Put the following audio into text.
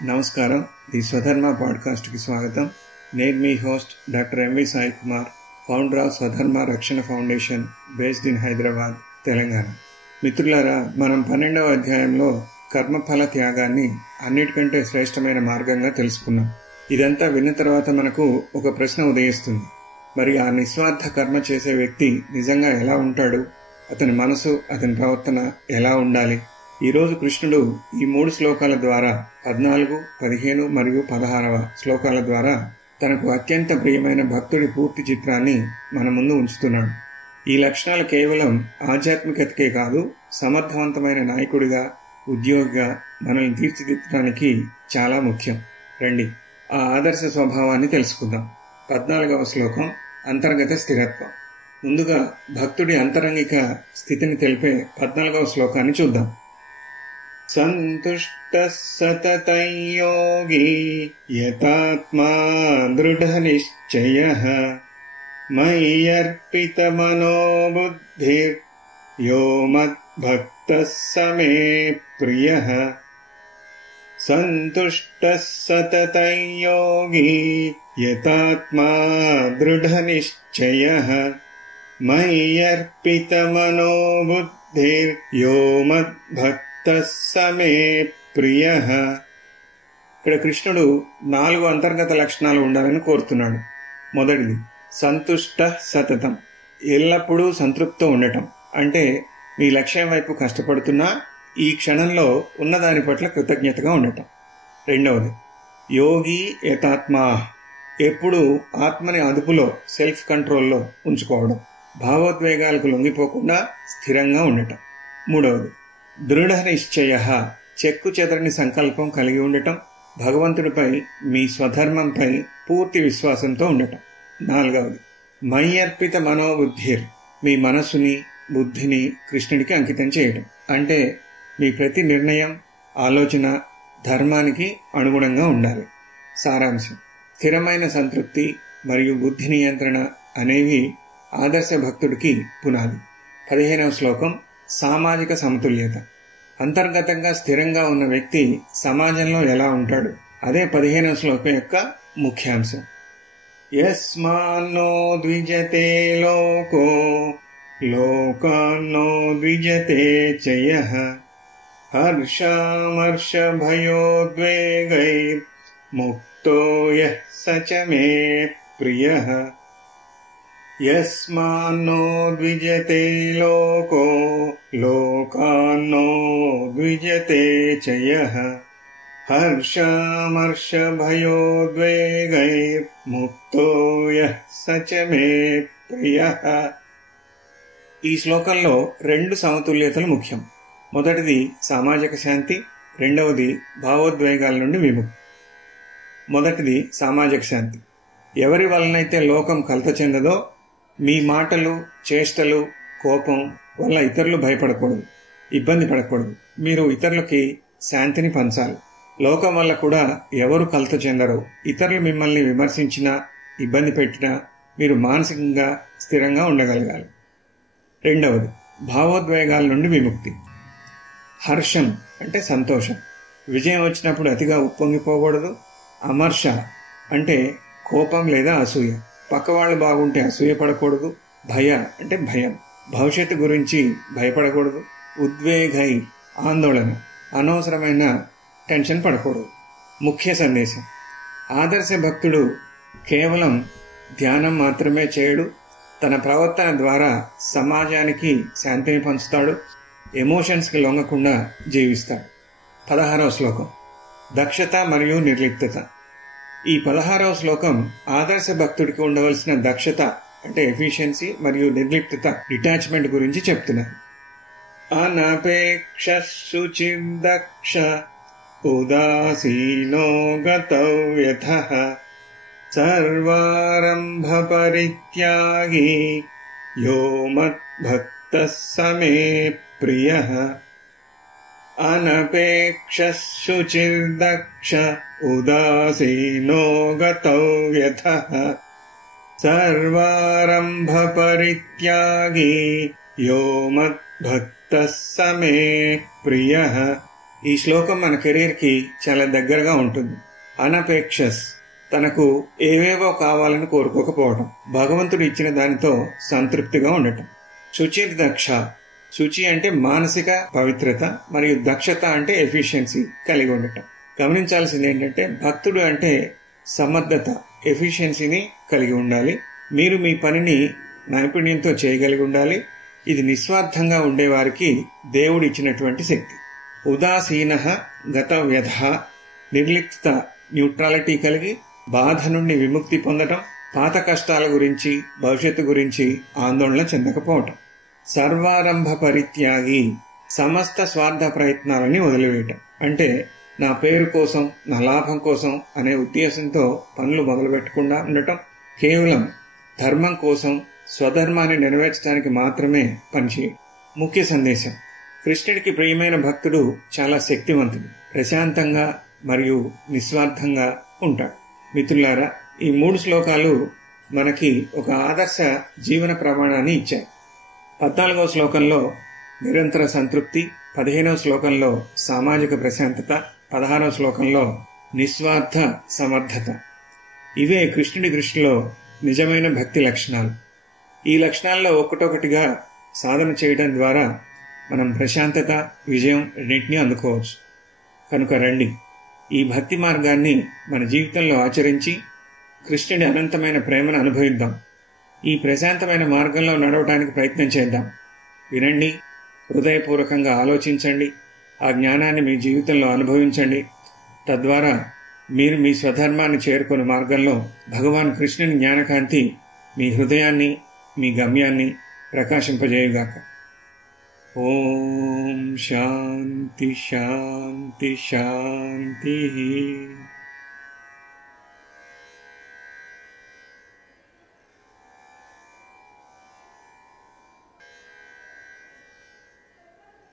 నమస్కారం. ది స్వధర్మ పాడ్కాస్ట్కి స్వాగతం. నేను మీ host doctor MV Sai Kumar, founder of Swadharma Rakshana foundation based in Hyderabad, Telangana. మిత్రులారా, మనం 12వ అధ్యాయంలో కర్మఫల త్యాగాన్ని అన్నిటికంటే శ్రేష్టమైన మార్గంగా తెలుసుకున్నాం. ఇదంతా విన్న తర్వాత మనకు ఒక ప్రశ్న ఉదయిస్తుంది. మరి ఆ నిస్వార్థ కర్మ చేసే వ్యక్తి నిజంగా ఎలా ఉంటాడు? అతని మనసు, అతని ప్రవర్తన ఎలా ఉండాలి? ఈరోజు కృష్ణుడు ఈ 3 శ్లోకాల ద్వారా 14, 15 మరియు 16వ శ్లోకాల ద్వారా తనకు అత్యంత ప్రియమైన భక్తుడి పూర్తి చిత్రాన్ని మన ముందు ఉంచుతున్నాడు. ఈ లక్షణాలు కేవలం ఆధ్యాత్మికతకే కాదు, సమర్థవంతమైన నాయకుడిగా, ఉద్యోగిగా మనల్ని తీర్చిదిద్దడానికి చాలా ముఖ్యం. రండి, ఆ ఆదర్శ స్వభావాన్ని తెలుసుకుందాం. 14వ శ్లోకం అంతర్గత స్థిరత్వం. ముందుగా భక్తుడి అంతరంగిక స్థితిని తెలిపే 14వ శ్లోకాన్ని చూద్దాం. సంతుష్టః సతతం యోగి యతాత్మా దృఢనిశ్చయః మయ్యర్పితమనో బుద్ధిర్ యో మద్భక్తః సమే ప్రియః. సంతుష్టః సతతం యోగి యతాత్మా దృఢనిశ్చయః మయ్యర్పితమనో బుద్ధిర్ యో మద్భక్తః సమే ప్రియః. ఇక్కడ కృష్ణుడు 4 అంతర్గత లక్షణాలు ఉండాలని కోరుతున్నాడు. మొదటిది సంతుష్ట సతతం, ఎల్లప్పుడూ సంతృప్తితో ఉండటం. అంటే మీ లక్ష్యం వైపు కష్టపడుతున్నా ఈ క్షణంలో ఉన్నదాని పట్ల కృతజ్ఞతగా ఉండటం. రెండవది యోగి యతాత్మా, ఎప్పుడు ఆత్మని అదుపులో, సెల్ఫ్ కంట్రోల్లో ఉంచుకోవడం, భావోద్వేగాలకు లొంగిపోకుండా స్థిరంగా ఉండటం. మూడవది దృఢ నిశ్చయ, చెక్కు చెదరని సంకల్పం కలిగి ఉండటం, భగవంతుడిపై, మీ స్వధర్మంపై పూర్తి విశ్వాసంతో ఉండటం. నాలుగవది మయ్యర్పిత మనోబుద్ధిర్, మీ మనస్సుని, బుద్ధిని కృష్ణుడికి అంకితం చేయటం. అంటే మీ ప్రతి నిర్ణయం, ఆలోచన ధర్మానికి అనుగుణంగా ఉండాలి. సారాంశం: స్థిరమైన సంతృప్తి మరియు బుద్ధి నియంత్రణ అనేవి ఆదర్శ భక్తుడికి పునాది. 15వ శ్లోకం సామాజిక సమతుల్యత. అంతర్గతంగా స్థిరంగా ఉన్న వ్యక్తి సమాజంలో ఎలా ఉంటాడు? అదే 15వ శ్లోకం యొక్క ముఖ్యాంశం. యస్మాన్నో ద్విజతే లోకో లోకాన్నో ద్విజతే చయః హర్షామర్ష భయోద్వేగైర్ ముక్తో యః సచ మే ప్రియః. యస్మాన్నో ద్విజతే లోకో లోకాన్నో ద్విజతే చయః హర్షామర్ష భయోద్వేగైర్ ముక్తో యః సచ మే ప్రియః. ఈ శ్లోకంలో 2 సమతుల్యతలు ముఖ్యం. మొదటిది సామాజిక శాంతి, రెండవది భావోద్వేగాల నుండి విముక్తి. మొదటిది సామాజిక శాంతి. ఎవరి వలనైతే లోకం కలత చెందదో, మీ మాటలు, చేష్టలు, కోపం వల్ల ఇతరులు భయపడకూడదు, ఇబ్బంది పడకూడదు. మీరు ఇతరులకి శాంతిని పంచాలి. లోకం వల్ల కూడా ఎవరు కలత చెందరో, ఇతరులు మిమ్మల్ని విమర్శించినా, ఇబ్బంది పెట్టినా మీరు మానసికంగా స్థిరంగా ఉండగలగాలి. రెండవది భావోద్వేగాల నుండి విముక్తి. హర్షం అంటే సంతోషం. విజయం వచ్చినప్పుడు అతిగా ఉప్పొంగిపోకూడదు. అమర్ష అంటే కోపం లేదా అసూయ. పక్కవాళ్ళు బాగుంటే అసూయ పడకూడదు. భయ అంటే భయం, భవిష్యత్తు గురించి భయపడకూడదు. ఉద్వేగై ఆందోళన, అనవసరమైన టెన్షన్ పడకూడదు. ముఖ్య సందేశం: ఆదర్శ భక్తుడు కేవలం ధ్యానం మాత్రమే చేయడు, తన ప్రవర్తన ద్వారా సమాజానికి శాంతిని పంచుతాడు, ఎమోషన్స్కి లొంగకుండా జీవిస్తాడు. 16వ శ్లోకం దక్షత మరియు నిర్లిప్తత. ఈ 16వ శ్లోకం ఆదర్శ భక్తుడికి ఉండవలసిన దక్షత అంటే ఎఫిషియన్సీ మరియు నిర్లిప్తత, డిటాచ్మెంట్ గురించి చెప్తున్నారు. అనపేక్ష శుచిర్దక్ష ఉదాసీనో గతవ్యథః సర్వారంభ పరిత్యాగి యో మద్భక్తః సమే ప్రియః. అనపేక్ష శుచిర్దక్ష ఉదాసీనో గతవ్యథః సర్వారంభ పరిత్యాగి యో మద్భక్తః సమే ప్రియః. ఈ శ్లోకం మన కెరీర్కి చాలా దగ్గరగా ఉంటుంది. అనపేక్షస్, తనకు ఏవేవో కావాలని కోరుకోకపోవటం, భగవంతుడు ఇచ్చిన దానితో సంతృప్తిగా ఉండటం. శుచిర్దక్ష, శుచి అంటే మానసిక పవిత్రత మరియు దక్షత అంటే ఎఫిషియన్సీ కలిగి ఉండటం. గమనించాల్సింది ఏంటంటే భక్తుడు అంటే సమర్థత, ఎఫిషియన్సీని కలిగి ఉండాలి. మీరు మీ పనిని నైపుణ్యంతో చేయగలిగి ఉండాలి. ఇది నిస్వార్థంగా ఉండేవారికి దేవుడు ఇచ్చినటువంటి శక్తి. ఉదాసీన గత వ్యధ, నిర్లిప్త, న్యూట్రాలిటీ కలిగి బాధ నుండి విముక్తి పొందటం, పాత కష్టాల గురించి భవిష్యత్తు గురించి ఆందోళన చెందకపోవటం. సర్వారంభ పరిత్యాగి, సమస్త స్వార్థ ప్రయత్నాలని వదిలివేయటం. అంటే నా పేరు కోసం, నా లాభం కోసం అనే ఉద్దేశంతో పనులు మొదలు పెట్టకుండా ఉండటం, కేవలం ధర్మం కోసం, స్వధర్మాన్ని నెరవేర్చడానికి మాత్రమే పనిచేయడం. ముఖ్య సందేశం: కృష్ణుడికి ప్రియమైన భక్తుడు చాలా శక్తివంతుడు, ప్రశాంతంగా మరియు నిస్వార్థంగా ఉంటాడు. మిత్రులారా, ఈ 3 శ్లోకాలు మనకి ఒక ఆదర్శ జీవన ప్రమాణాన్ని ఇచ్చాయి. 14వ శ్లోకంలో నిరంతర సంతృప్తి, 15వ శ్లోకంలో సామాజిక ప్రశాంతత, 16వ శ్లోకంలో నిస్వార్థ సమర్థత. ఇవే కృష్ణుడి దృష్టిలో నిజమైన భక్తి లక్షణాలు. ఈ లక్షణాల్లో ఒక్కటొకటిగా సాధన చేయడం ద్వారా మనం ప్రశాంతత, విజయం రెండింటినీ అందుకోవచ్చు. కనుక రండి, ఈ భక్తి మార్గాన్ని మన జీవితంలో ఆచరించి కృష్ణుడి అనంతమైన ప్రేమను అనుభవిద్దాం. ఈ ప్రశాంతమైన మార్గంలో నడవడానికి ప్రయత్నం చేద్దాం. వినండి, హృదయపూర్వకంగా ఆలోచించండి, ఆ జ్ఞానాన్ని మీ జీవితంలో అనుభవించండి. తద్వారా మీరు మీ స్వధర్మాన్ని చేరుకునే మార్గంలో భగవాన్ కృష్ణుని జ్ఞానకాంతి మీ హృదయాన్ని, మీ గమ్యాన్ని ప్రకాశింపజేయుగాక. ఓం శాంతి శాంతి శాంతి.